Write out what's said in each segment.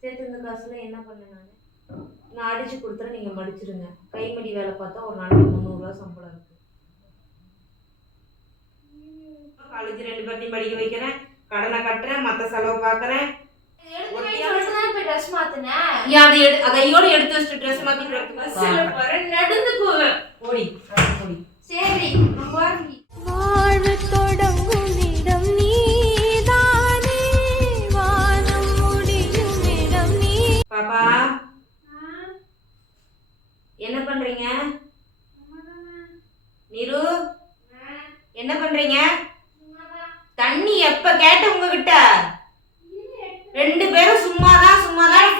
சேர்த்து இந்த காசுல என்ன பண்ணேன்? நான் அடிச்சு கொடுத்துறேன், நீங்க மடிச்சிடுங்க. கைமடி வேலை பார்த்தா ஒரு நாளைக்கு 300 ரூபா சம்பளம் இருக்கு. காலேஜ் 2 பேர்த்தையும் படிக்க வைக்கிறேன், கடனை கட்டுறேன், மற்ற செலவு பார்க்கறேன். கையோட எடுத்து வச்சுட்டு ட்ரெஸ் மாத்திட்டு நடந்து போவேன். ஓடி ஓடி. சரி வாழ்வு தொடங்கும் இடம் நீதானே, வானம் முடியும் இடம் நீ. பாப்பா என்ன பண்றீங்க? நீரு என்ன பண்றீங்க? தண்ணி எப்ப கேட்ட உங்ககிட்ட? 2 பேரும் சும்மாதான்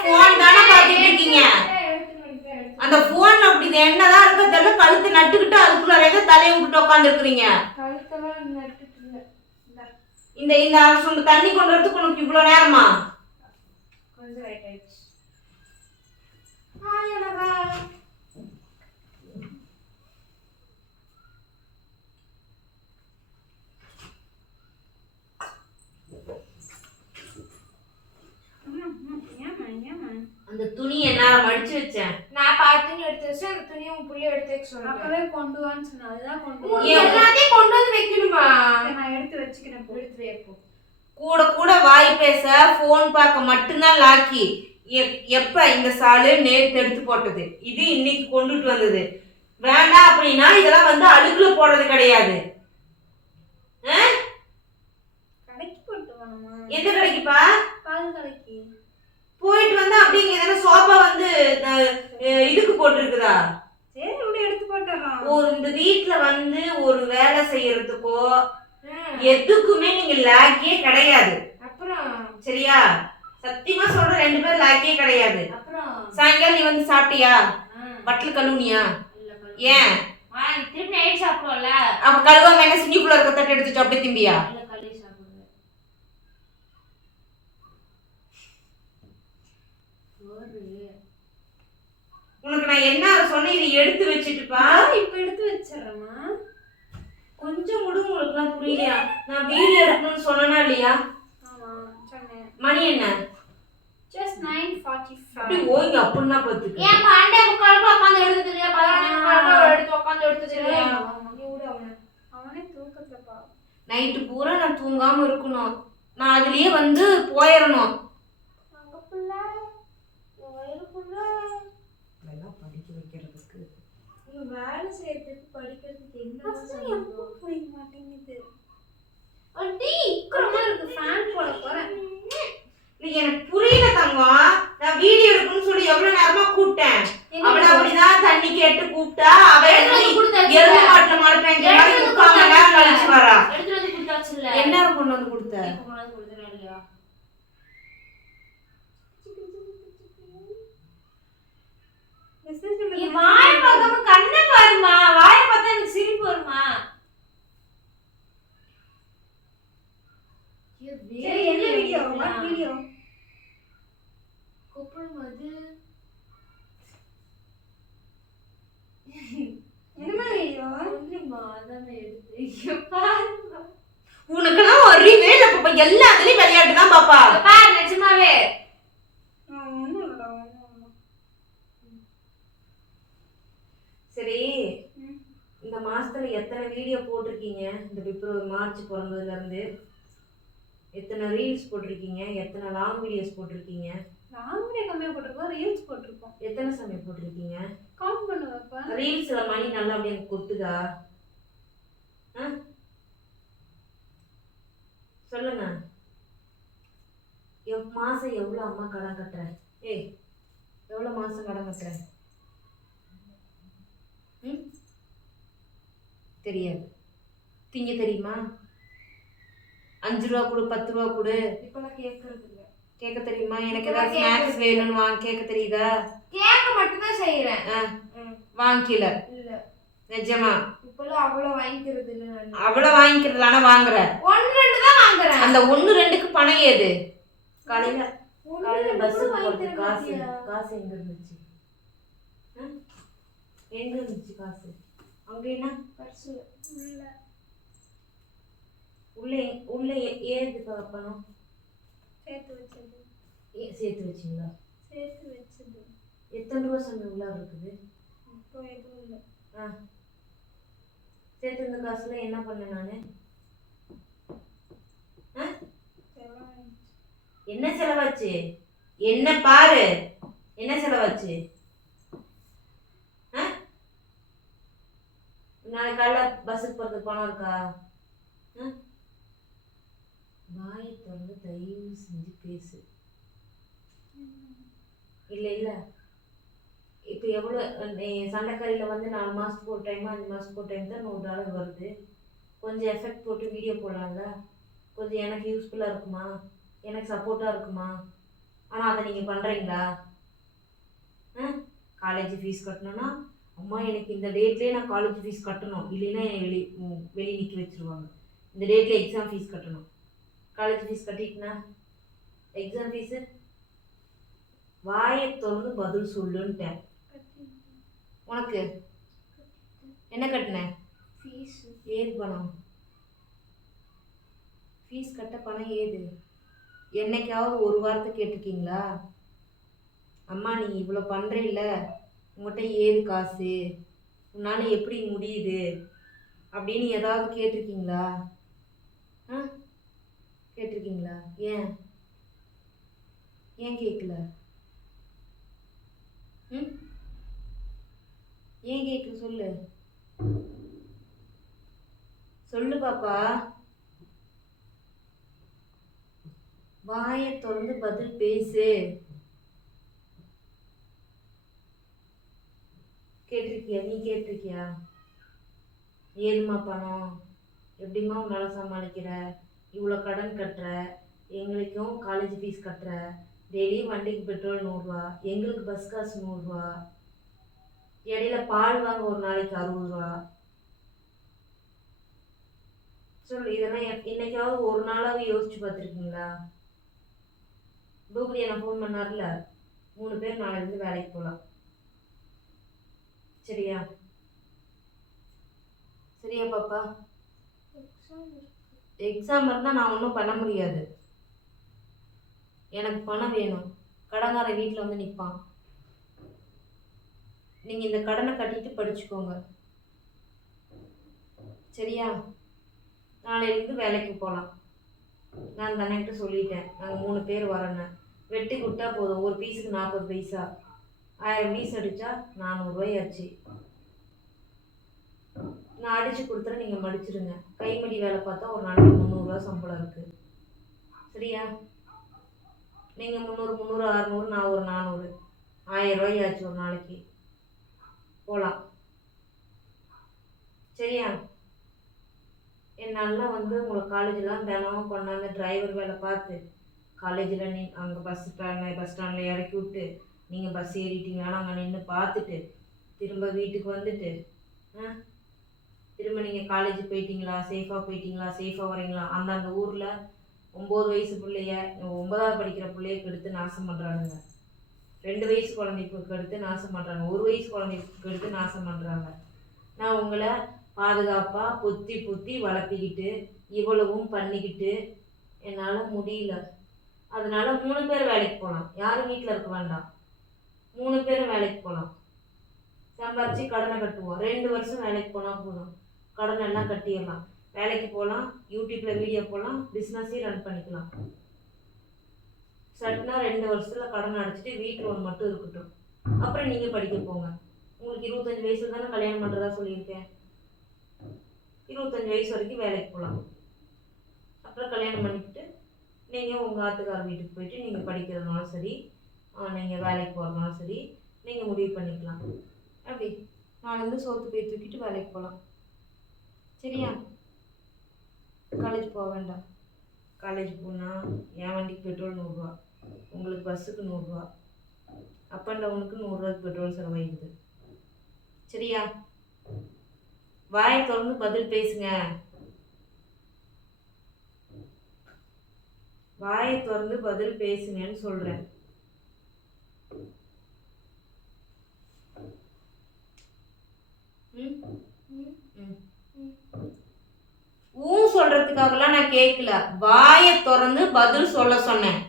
போன் தானே பாத்துட்டு இருக்கீங்க. அந்த போன் அப்படி என்னதான் இருக்க தெரியல, கழுத்து நட்டுக்கிட்டு அதுக்குள்ள ஏதோ தலையை விட்டு உட்காந்து இருக்கிறீங்க. இந்த இந்த சுண்டு தண்ணி கொண்டு வரதுக்கு உனக்கு இவ்வளவு நேரமா? கொஞ்சம் ரைட் ஆயிடுச்சு. அந்த துணி என்னால மடிச்சு வச்சேன். நான் பாத்துன்னு எடுத்து வச்சேன். அந்த துணியை உன் புள்ளி எடுத்து வைக்க சொன்னேன். அப்பவே கொண்டு வான்னு சொன்னா. அதுதான் கொண்டு வா. எல்லாத்தையும் கொண்டு வந்து வைக்கணுமா? நான் எடுத்து வச்சுக்கிறேன். எடுத்து வைப்போம். கூட கூட வாய் பேச போன் பார்க்க மட்டும்தான் லாக்கி. எப்ப இந்த சாலு நேத்து எடுத்து போட்டது, இது இன்னைக்கு கொண்டுட்டு வந்தது. வேண்டாம் அப்படின்னா இதெல்லாம் வந்து அழுகுல போடுறது கிடையாது. கடைக்கு போட்டு வரணுமா? எந்த கடைக்குப்பா? பால் கடைக்கு போயிட்டு வந்து அப்படிங்க ஏதாவது சோபா வந்து இதுக்கு போட்டுருக்குதா? சரி இப்படி எடுத்து போட்டுறோம். ஒரு இந்த வீட்டுல வந்து ஒரு வேலை செய்யறதுக்கோ எதுக்குமே நீங்க லாக்கியே கிடையாது. அப்புறம் சரியா? சத்தியமா சொல்ற 2 பேரும் லாக்கியே கிடையாது. அப்புறம் சாயங்காலம் நீ வந்து சாப்பிட்டியா? பட்டல் கழுவுனியா? ஏன் திருப்பி நைட் சாப்பிடுவோம்ல, அப்ப கழுவாம என்ன சிங்கிக்குள்ள இருக்க தட்டு எடுத்து அப்படியே திம்பியா? உனக்கு நான் என்ன சொன்னேன், இதை எடுத்து வச்சுட்டுப்பா. இப்ப எடுத்து வச்சிடறேம்மா. கொஞ்சம் கூட உங்களுக்குலாம் புரியலையா? நான் வீடியோ எடுக்கணும்னு சொன்னேனா இல்லையா? ஆமா சொன்னேன். மணி என்ன? just 9:45. அப்படி ஓய்ங்க அப்படினா பாத்துக்க. ஏன் பாண்டே முக்காலுக்கு உட்கார்ந்து எடுத்துட்டு இல்லையா? 11 முக்காலுக்கு எடுத்து உட்கார்ந்து எடுத்துட்டு இல்லையா? நீ விடு அவனே தூக்கத்துலப்பா. நைட் பூரா நான் தூங்காம இருக்கணும். நான் அதுலயே வந்து போயிரணும். அங்க புள்ள வயிறு புள்ள எல்லாம் படிக்க வைக்கிறதுக்கு, நீங்க வேலை செய்யறதுக்கு படிக்கிறதுக்கு என்ன சொல்லுங்க புரிய மாட்டேங்குது. அடி இக்கறமா இருக்கு. ஃபேன் போட போறேன். நீ எனக்கு புரியல தங்கம். நான் வீடியோ எடுக்கணும்னு சொல்லி எவ்வளவு நேரமா கூப்பிட்டேன். அவள அப்படிதான் தண்ணி கேட்டு கூப்பிட்டா அவ எருமை மாட்டுல மாடு பேஞ்ச மாதிரி உட்கார்ந்து நேரம் கழிச்சு வரா. எடுத்து வந்து கொடுத்தாச்சு இல்ல? என்ன கொண்டு வந்து கொடுத்த? இப்ப கொண்டு வந்து கொடுத்தேன் இல்லையா? நீ வாயை பார்க்காம கண்ணை பாருமா. வாயை பார்த்தா எனக்கு சிரிப்பு வருமா? என்ன வீடியோ? What video? கூப்பிடும்போது என்ன வீடியோ? ஒண்ணுமா அதான் எடுத்து பாருமா. உனக்கெல்லாம் அறிவே இல்ல பாப்பா. எல்லாத்துலயும் விளையாட்டு தான் பாப்பா. பாரு நிஜமாவே. சரி இந்த மாசத்துல எத்தனை வீடியோ போட்டிருக்கீங்க? இந்த பிப்ரவரி மார்ச் பிறந்ததுல இருந்து எத்தனை ரீல்ஸ் போட்டிருக்கீங்க? எத்தனை லாங் வீடியோஸ் போட்டிருக்கீங்க? லாங் வீடியோ கம்மியா போட்டிருக்கோம், ரீல்ஸ் போட்டிருக்கோம். எத்தனை சமயம் போட்டிருக்கீங்க? கவுண்ட் பண்ணுவேப்பா. ரீல்ஸ்ல மணி நல்லா அப்படியே கொட்டுதா? சொல்லுங்க. மாசம் எவ்வளவு அம்மா கடன் கட்டுற? ஏய் எவ்வளவு மாசம் கடன் கட்டுற? தெரியாது. திங்க தெரியுமா? 5 ரூபா கொடு, 10 ரூபா கொடு. இப்பெல்லாம் கேட்கறது இல்ல. கேட்க தெரியுமா? எனக்கு ஏதாவது ஸ்நாக்ஸ் வேணும்னு வாங்க கேட்க தெரியுதா? கேட்க மட்டும் தான் செய்யறேன். வாங்கிக்கல இல்ல நிஜமா? இப்பெல்லாம் அவ்வளவு வாங்கிக்கிறது இல்ல. அவ்வளவு வாங்கிக்கிறது ஆனா வாங்குற 1-2 தான் வாங்குறேன். அந்த 1-2க்கு பணம் ஏது? காலையில பஸ் போறது காசு எங்க இருந்துச்சு? எங்க இருந்துச்சு காசு? அங்க என்ன பர்ஸ் உள்ள உள்ள ஏது பணம்? சேர்த்து வச்சது. சேர்த்து வச்சிங்களா? சேர்த்து வச்சது. எத்தனை ரூபா சொன்ன உள்ளார இருக்குது? இப்போ எதுவும் இல்லை. சேர்த்து இந்த காசுல என்ன பண்ணேன் நானு? என்ன செலவாச்சு? என்ன பாரு, என்ன செலவாச்சு? நாளைக்கு காலைல பஸ்ஸுக்கு போறதுக்கு பணம் இருக்கா? வாயை திறந்து தயவு செஞ்சு பேசு. இல்ல இல்ல, இப்போ எவ்வளோ சண்டைக்கறியில் வந்து 4 மாதத்துக்கு ஒரு டைம் 5 மாதத்துக்கு ஒரு டைம் தான் $100 வருது. கொஞ்சம் எஃபெக்ட் போட்டு வீடியோ போடலாம்ல, கொஞ்சம் எனக்கு யூஸ்ஃபுல்லாக இருக்குமா, எனக்கு சப்போர்ட்டாக இருக்குமா? ஆனால் அதை நீங்கள் பண்ணுறீங்களா? காலேஜ் ஃபீஸ் கட்டணும்னா அம்மா எனக்கு இந்த டேட்லேயே நான் காலேஜ் ஃபீஸ் கட்டணும், இல்லைன்னா என்னை வெளியே நிற்க வச்சுருவாங்க. இந்த டேட்டில் எக்ஸாம் ஃபீஸ் கட்டணும். காலேஜ் ஃபீஸ் கட்டிட்டுனா எக்ஸாம் ஃபீஸு வாயை திறந்து பதில் சொல்லுன்ட்டேன். உனக்கு என்ன கட்டின? ஃபீஸ். ஏது பணம்? ஃபீஸ் கட்ட பணம் ஏது? என்னைக்காவது ஒரு வாரத்தை கேட்டிருக்கீங்களா? அம்மா நீ இவ்வளோ பண்ணுறில்ல, உங்கள்கிட்ட ஏது காசு, உன்னால் எப்படி முடியுது அப்படின்னு ஏதாவது கேட்டிருக்கீங்களா? கேட்டிருக்கீங்களா? ஏன் ஏன் கேட்கல? ஏன் கேட்கல? சொல்லு சொல்லு பாப்பா. வாயை திறந்து பதில் பேசு. கேட்டிருக்கியா? நீ கேட்டிருக்கியா? ஏதுமா பணம், எப்படிம்மா உன்னால் சமாளிக்கிற, இவ்வளோ கடன் கட்டுற, எங்களுக்கும் காலேஜ் ஃபீஸ் கட்டுற, டெய்லியும் வண்டிக்கு பெட்ரோல் $100, எங்களுக்கு பஸ் காசு $100, இடையில பால் வாங்க ஒரு நாளைக்கு $60. சொல்லு, இதெல்லாம் இன்னைக்காவது ஒரு நாளாவது யோசிச்சு பார்த்துருக்கீங்களா? பூபதி என்ன ஃபோன் பண்ணார்ல, 3 பேர் நாளையிலேருந்து வேலைக்கு போகலாம். சரியா? சரியா பாப்பா? எக்ஸாம் இருந்தால் நான் ஒன்றும் பண்ண முடியாது. எனக்கு பணம் வேணும். கடன்கார வீட்டில் வந்து நிற்பான். நீங்கள் இந்த கடனை கட்டிட்டு படிச்சுக்கோங்க. சரியா? நாளையிலேருந்து வேலைக்கு போகலாம். நான் தன்னைக்கிட்ட சொல்லிட்டேன், நாங்கள் 3 பேர் வரேன்னு. வெட்டி கொடுத்தா போதும், ஒரு பீஸுக்கு 40 பைசா. 1000 பீஸ் அடித்தா $400 ஆச்சு. நான் அடித்து கொடுத்துறேன், நீங்கள் மடிச்சிடுங்க. கைமடி வேலை பார்த்தா ஒரு நாளைக்கு $300 சம்பளம் இருக்குது. சரியா? நீங்கள் 300 600, நான் ஒரு 400, $1000 ஆச்சு ஒரு நாளைக்கு. போகலாம். சரியா? என்னாலாம் வந்து உங்களை காலேஜெலாம் தினமும் கொண்டாந்து டிரைவர் வேலை பார்த்து, காலேஜில் அங்கே பஸ் ஸ்டாண்டில் இறக்கி விட்டு, நீங்கள் பஸ் ஏறிட்டீங்கன்னா அங்கே நின்று பார்த்துட்டு, திரும்ப வீட்டுக்கு வந்துட்டு, திரும்ப நீங்கள் காலேஜ் போயிட்டீங்களா, சேஃபாக போயிட்டீங்களா, சேஃபாக வரீங்களா, அந்தந்த ஊரில் 9 வயசு பிள்ளைய 9ஆவது படிக்கிற பிள்ளைய கெடுத்து நாசம் பண்ணுறானுங்க. 2 வயசு குழந்தைக்கு கெடுத்து நாசம் பண்ணுறாங்க. 1 வயசு குழந்தைக்கு கெடுத்து நாசம் பண்ணுறாங்க. நான் உங்களை பாதுகாப்பாக பொத்தி பொத்தி வளர்த்திக்கிட்டு இவ்வளவும் பண்ணிக்கிட்டு என்னால் முடியல. அதனால 3 பேர் வேலைக்கு போகலாம். யாரும் வீட்டில் இருக்க வேண்டாம். 3 பேரும் வேலைக்கு போகலாம். சம்பாரித்து கடனை கட்டுவோம். 2 வருஷம் வேலைக்கு போனால் போதும், கடனை எல்லாம் கட்டிடலாம். வேலைக்கு போகலாம், யூடியூப்பில் வீடியோ போடலாம், பிஸ்னஸையும் ரன் பண்ணிக்கலாம். சட்னா 2 வருஷத்தில் கடன் அடைச்சிட்டு வீட்டு லோன் மட்டும் இருக்கட்டும். அப்புறம் நீங்கள் படிக்க போங்க. உங்களுக்கு 25 வயசுல தானே கல்யாணம் பண்ணுறதா சொல்லியிருக்கேன். 25 வயசு வரைக்கும் வேலைக்கு போகலாம். அப்புறம் கல்யாணம் பண்ணிக்கிட்டு நீங்கள் உங்கள் ஆத்துக்கார வீட்டுக்கு போயிட்டு நீங்கள் படிக்கிறதுனாலும் சரி, நீங்கள் வேலைக்கு போகிறதுனாலும் சரி, நீங்கள் முடிவு பண்ணிக்கலாம். அப்படி நாளைந்து சோத்து போய் தூக்கிட்டு வேலைக்கு போகலாம். சரியா? காலேஜ் போக வேண்டாம். காலேஜ் போனால் என் வண்டிக்கு பெட்ரோல் $100, உங்களுக்கு பஸ்ஸுக்கு $100, அப் அண்ட் டவுனுக்கு $100 பெட்ரோல் செலவாயிடுது. சரியா? வாயை திறந்து பதில் பேசுங்க. வாயை திறந்து பதில் பேசுங்கன்னு சொல்றேன். சொல்றதுக்காகலாம் நான் கேட்கல. வாயை திறந்து பதில் சொல்ல சொன்னேன்.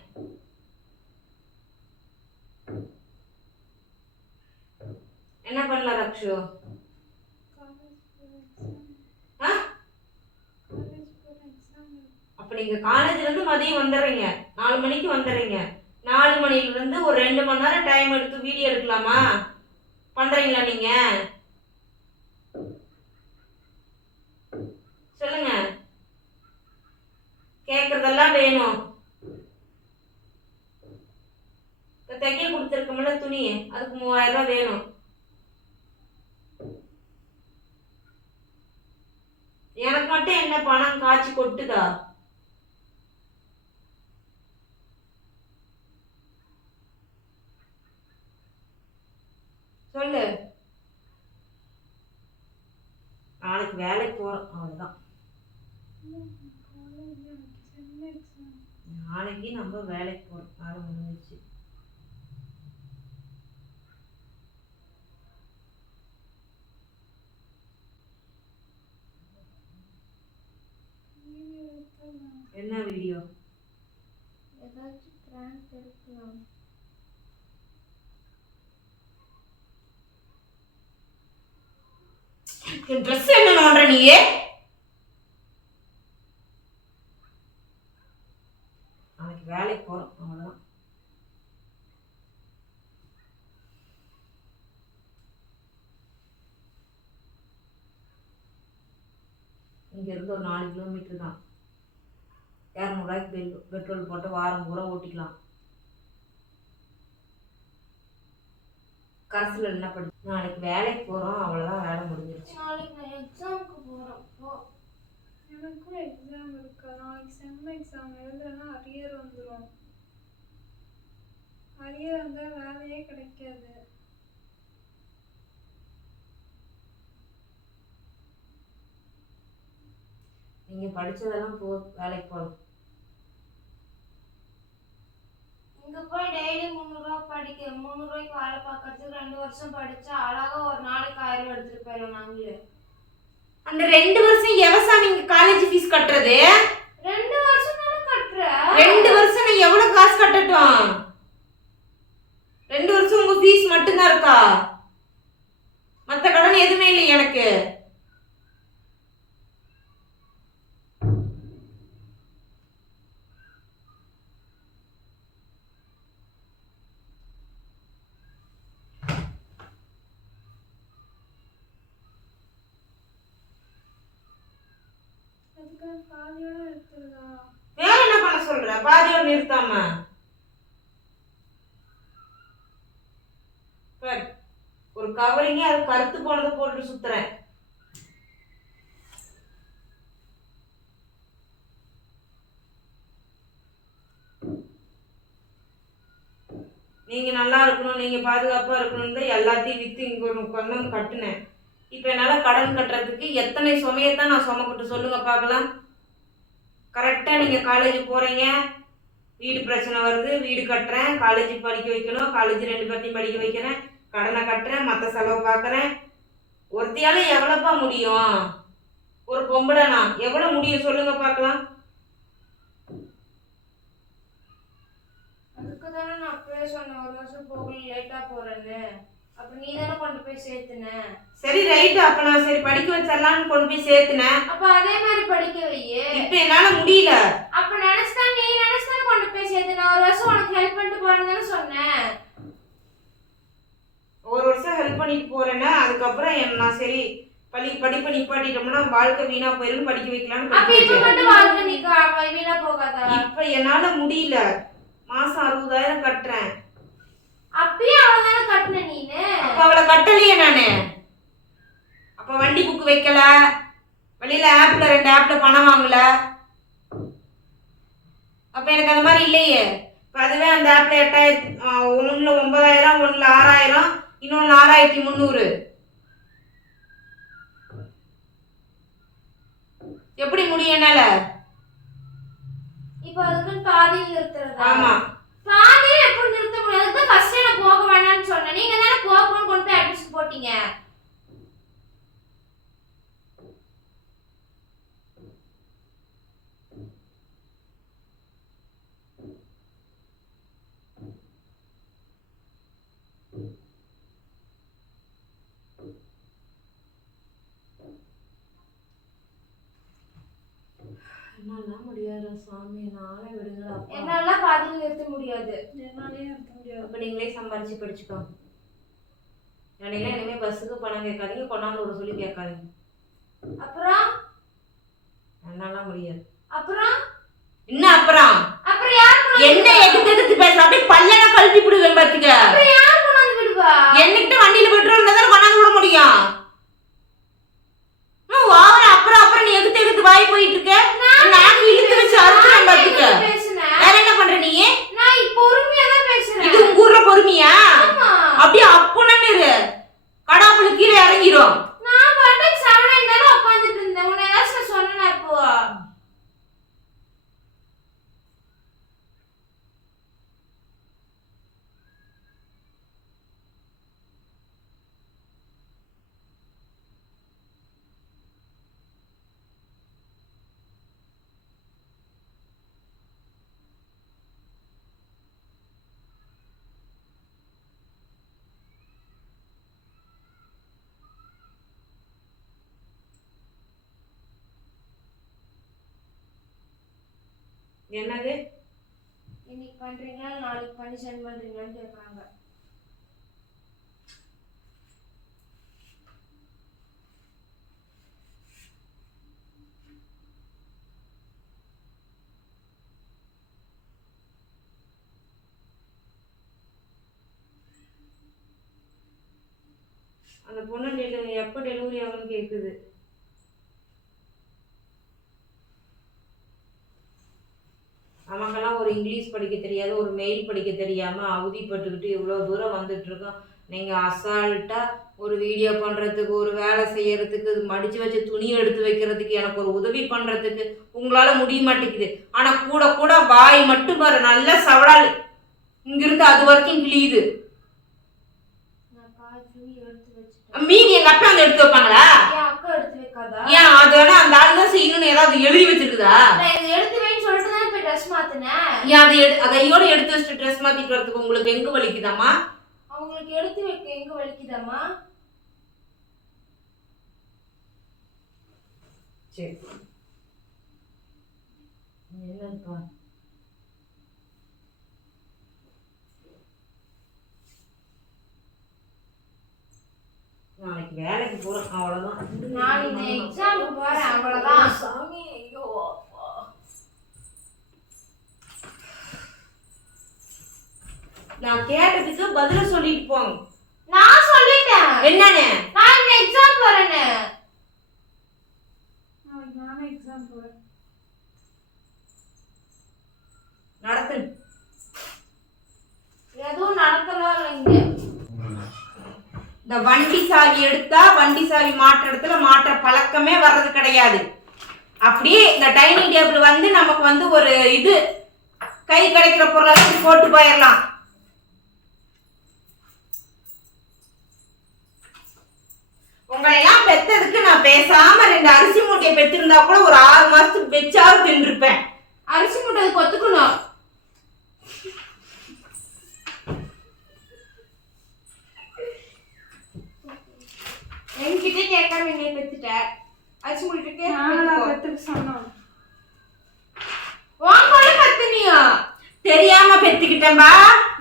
என்ன பண்ணலாம் ரக்ஷு? காலேஜ் போற எக்ஸாம். ஆ? காலேஜ் போற எக்ஸாம். அப்ப நீங்க காலேஜ்ல இருந்து மதியம் வந்துடுறீங்க, 4 மணிக்கு வந்துடுறீங்க. 4 மணில இருந்து ஒரு 2 மணி நேரம் டைம் எடுத்து வீடியோ எடுக்கலாமா? பண்றீங்களா நீங்க? சொல்லுங்க. கேக்குறதெல்லாம் வேணும். இப்ப தைக்க கொடுத்துருக்கோம்ல துணி, அதுக்கு 3000 ரூபாய் வேணும். எனக்கு மட்டும் என்ன பணம் காய்ச்சி கொட்டுதா? சொல்லு. நாளைக்கு வேலைக்கு போறோம், அவ்வளவுதான். காலேஜ் எனக்கு செம் எக்ஸாம். நாளைக்கு நம்ம வேலைக்கு போறோம், வேலை முடிஞ்சிச்சு. வீடியோ எடுக்கலாம். என்ன வீடியோ? ஏதாச்சும் பிராங்க் எடுக்கலாம். ட்ரெஸ் என்ன நோண்ற நீயே? நாளைக்கு வேலைக்கு போறோம், அவ்வளவுதான். இங்க இருந்து ஒரு 4 கிலோமீட்டர் தான். 200 ரூபாய்க்கு பெட்ரோல் போட்டு வாரம் பூரா ஓட்டிக்கலாம். கரசுல என்ன படி? நாளைக்கு வேலைக்கு போறோம், அவ்வளவுதான், வேலை முடிஞ்சிருச்சு. நாளைக்கு நான் எக்ஸாமுக்கு போறப்போ எனக்கும் எக்ஸாம் இருக்கா? நாளைக்கு செம் எக்ஸாம் எழுதுறேன்னா அரியர் வந்துடும். அரியர் வந்தால் வேலையே கிடைக்காது. நீங்க படிச்சதெல்லாம் வேலைக்கு போகலாம். இங்க போய் டெய்லி 300 ரூபாய் படிக்க 300 ரூபாய்க்கு வேலை பார்க்கறதுக்கு 2 வருஷம் படிச்சா அழகா ஒரு நாளைக்கு 1000 ரூபாய் எடுத்துட்டு போயிடும். நாங்களே அந்த 2 வருஷம் எவசா நீங்க காலேஜ் ஃபீஸ் கட்டுறது? 2 வருஷம் தானே கட்டுற. 2 வருஷம் நீ எவ்வளவு காசு கட்டட்டும்? 2 வருஷம் உங்க ஃபீஸ் மட்டும்தான் இருக்கா? மத்த கடன் எதுவுமே இல்லை எனக்கு. அதுக்காக பாதியோட எடுத்துருதா? வேற என்ன பண்ண சொல்ற? பாதியோட நிறுத்தாம ஒரு கவரிங்க அது கருத்து போனதை போட்டு சுத்துறேன். நீங்க நல்லா இருக்கணும், நீங்க பாதுகாப்பா இருக்கணும் தான் எல்லாத்தையும் வித்து இங்க ஒரு கொண்டு வந்து கட்டுனேன். இப்ப என்னால கடன் கட்டுறதுக்கு எத்தனை சுமையத்தான் நான் சுமக்கிட்டு சொல்லுங்க பார்க்கலாம். கரெக்டா நீங்க காலேஜ் போறீங்க, வீடு பிரச்சனை வருது, வீடு கட்டுறேன், காலேஜ் படிக்க வைக்கணும், காலேஜ் 2 பேர்த்தையும் படிக்க வைக்கிறேன், கடனை கட்டுறேன், மற்ற செலவு பார்க்குறேன். ஒருத்தியால எவ்வளோப்பா முடியும்? ஒரு பொம்பளைனா எவ்வளோ முடியும் சொல்லுங்க பார்க்கலாம். அதுக்கு தானே நான் அப்பவே சொன்னேன் 1 வருஷம் போகல லேட்டா போறேன்னு. அப்ப நீ தானே கொண்டு போய் சேர்த்துன. சரி ரைட்டு, அப்ப நான் சரி படிக்க வச்சிடலாம்னு கொண்டு போய் சேர்த்துனேன். அப்ப அதே மாதிரி படிக்க வையே. இப்ப என்னால முடியல. அப்ப நினைச்சா நீ நினைச்சா கொண்டு போய் சேர்த்துன. 1 வருஷம் உனக்கு ஹெல்ப் பண்ணிட்டு போறேன்னு சொன்னேன். 1 வருஷம் ஹெல்ப் பண்ணிட்டு போறேன்னா அதுக்கப்புறம் நான் சரி படிப்பை நிப்பாட்டிட்டோம்னா வாழ்க்கை வீணா போயிடும், படிக்க வைக்கலாம்னு அப்ப இப்ப மட்டும் வாழ்க்கை வீணா போகாதா? இப்ப என்னால முடியல. மாசம் 60,000 கட்டுறேன். அப்பயே அவளதான கட்டுன நீனு. அப்ப அவளை கட்டலையே நானு. அப்ப வண்டி புக் வைக்கல, வெளியில ஆப்ல 2 ஆப்ல பணம் வாங்கல. அப்ப எனக்கு அந்த மாதிரி இல்லையே. இப்ப அதுவே அந்த ஆப்ல 8,000, ஒண்ணுல 9,000, ஒண்ணுல 6,000, இன்னொன்னு 6,300. எப்படி முடியும் என்னால? இப்ப அதுக்கு பாதி நிறுத்துறதா? ஆமா. பாதி எப்படி நிறுத்த முடியாது? அதுக்கு ஃபர்ஸ்ட் நான் போக வேண்டாம்னு சொன்னேன். நீங்க தானே போகணும் கொண்டு போய் அட்மிஷன் போட்டீங்க. என்னால முடியாது சாமி, நாளை விடுங்களா. என்னால பாதியில் நிறுத்த முடியாது. என்னாலே நிறுத்த முடியாது. அப்ப நீங்களே சம்பாரிச்சு படிச்சுக்கோங்க. என்னையெல்லாம் இனிமே பஸ்ஸுக்கு பணம் கேட்காதீங்க, கொண்டாந்து விட சொல்லி கேட்காதீங்க. அப்புறம் என்னால முடியாது. அப்புறம் என்ன அப்புறம்? அப்புறம் யார் என்ன எதுக்கு பேச? அப்படியே பல்லெல்லாம் கழட்டி விடுவேன் பாத்துக்க. அப்புறம் யார் கொண்டாந்து விடுவா? என்னகிட்ட வண்டியில பெட்ரோல் இருந்தா தான் கொண்டாந்து விட முடியும். அப்புறம் நீ எதுக்கு வாய் போயிட்டு இருக்க? நான் இழுத்து வச்சு அறுத்துறேன் பாத்துக்க. வேற என்ன பண்ற நீ? நான் இப்ப பொறுமையா தான் பேசுறேன். இது உங்க ஊர்ல பொறுமையா? அப்படியே அப்புனன்னு இரு, கடாப்புல கீழே இறங்கிரும். நான் பாட்டுக்கு சாவனே இருந்தாலும் உட்கார்ந்துட்டு இருந்தேன். உன்னை ஏதாச்சும் சொன்னேனா இப்போ? என்னது? இன்னைக்கு பண்றீங்களா நாளைக்கு பண்ணி சென்ட் பண்றீங்களான்னு கேக்குறாங்க. அந்த பொண்ணு எப்ப டெலிவரி ஆகும்னு கேக்குது. நமக்கெல்லாம் ஒரு இங்கிலீஷ் படிக்க தெரியாது, ஒரு மெயில் படிக்க தெரியாம அவதிப்பட்டுக்கிட்டு இவ்வளவு தூரம் வந்துட்டு இருக்கோம். நீங்க அசால்ட்டா ஒரு வீடியோ பண்றதுக்கு, ஒரு வேலை செய்யறதுக்கு, மடிச்சு வச்ச துணி எடுத்து வைக்கிறதுக்கு, எனக்கு ஒரு உதவி பண்றதுக்கு உங்களால முடிய மாட்டேங்குது. ஆனா கூட கூட வாய் மட்டும் பாரு நல்ல சவடால் இங்கிருந்து அது வரைக்கும் கிளியுது. மீன் எங்க அப்பா அங்க எடுத்து வைப்பாங்களா? அக்கா எடுத்து வைக்காதா? ஏன் அது வேணா அந்த ஆளு தான் செய்யணும்னு ஏதாவது எழுதி வச்சிருக்குதா? எடுத்து வைன்னு சொல்லிட்டு தான் போய் ட்ரெஸ் மாத்தினேன். ஏன் அதையோட எடுத்து வச்சுட்டு ட்ரெஸ் மாத்திட்டு வரதுக்கு உங்களுக்கு எங்க வலிக்குதாமா? அவங்களுக்கு எடுத்து வைக்க எங்க வலிக்குதாமா? சரி என்னப்பா நாளைக்கு வேலைக்கு போறேன் அவ்வளவுதான். நாளைக்கு எக்ஸாம் போறேன் அவ்வளவுதான். சாமி ஐயோ நான் கேட்டதுக்கு பதில சொல்லிட்டு போங்க. நான் சொல்லிட்டேன். என்னன்னு? நான் எக்ஸாம் போறேன்னு. நான் எக்ஸாம் போறேன். நடத்து. எதுவும் நடக்கலாம் இங்க. இந்த வண்டி சாவி எடுத்தா வண்டி சாவி மாற்ற இடத்துல மாற்ற பழக்கமே வர்றது கிடையாது. அப்படியே இந்த டைனிங் டேபிள் வந்து நமக்கு வந்து ஒரு இது கை கிடைக்கிற பொருளெல்லாம் போட்டு போயிடலாம். உங்களை எல்லாம் பெத்ததுக்கு நான் பேசாம 2 அரிசி மூட்டையை பெற்றிருந்தா கூட ஒரு 6 மாசத்துக்கு வெச்சாவது தின்றுப்பேன். அரிசி மூட்டை கொத்துக்கணும். என்கிட்ட கேட்காம என்னை பெத்துட்ட. அரிசி மூட்டைக்கு பெத்துக்க சொன்னோம். வாங்கல பெத்துனியா? தெரியாம பெத்துக்கிட்டேன்பா.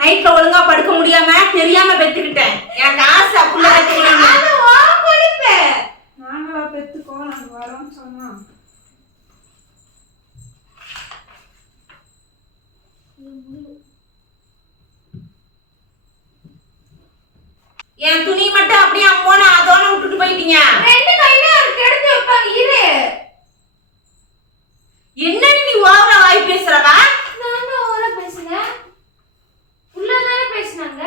நைட்ல ஒழுங்கா படுக்க முடியாம தெரியாம பெத்துக்கிட்டேன். எனக்கு ஆசை புள்ள பெத்துக்கணும். அது வாங்கலிப்பே. நாங்களா பெத்துக்கோ நாங்க வரோம்னு சொன்னோம். என் துணி மட்டும் அப்படியே அம்மோன அதோட விட்டுட்டு போயிட்டீங்க. 2 கையில இருக்கு எடுத்து வைப்பாங்க இரு. என்ன நீ ஓவரா வாய் பேசுறவா? நான் தான் ஓவரா பேசுனேன். உள்ளதானே பேசுனாங்க.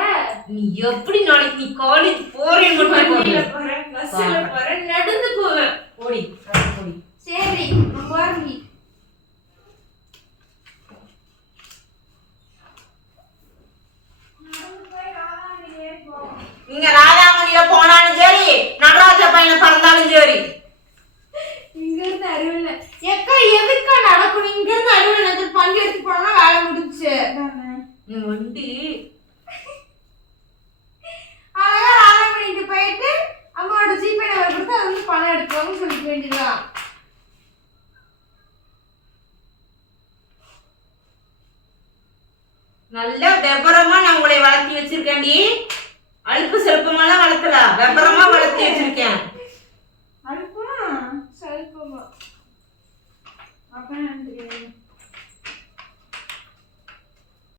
நீ எப்படி நாளைக்கு நீ காலேஜ் போறேன்னு மட்டும் வண்டியில போறேன், பஸ்ல போறேன், நடந்து போவேன். ஓடி ஓடி. சரி நான் போறேன். நீங்க ராதாமணியில போனாலும் சரி, நடராஜ பையனை பிறந்தாலும் சரி. இங்க இருந்து அறிவில்ல எக்கா எதுக்கா நடக்கும்? இங்க இருந்து அறிவில்ல எனக்கு பண்டி எடுத்து போனா வேலை முடிஞ்சுச்சு. நீ வண்டி அழகா ராதாமணிக்கு போயிட்டு அம்மாவோட ஜிபே நம்பர் கொடுத்து அது வந்து பணம் எடுத்துவாங்க நல்ல விபரமா நான் உங்களை வளர்த்தி வச்சிருக்கேன்டி. அல்ப செல்பமெல்லாம் வளர்த்தல, விபரமா வளர்த்தி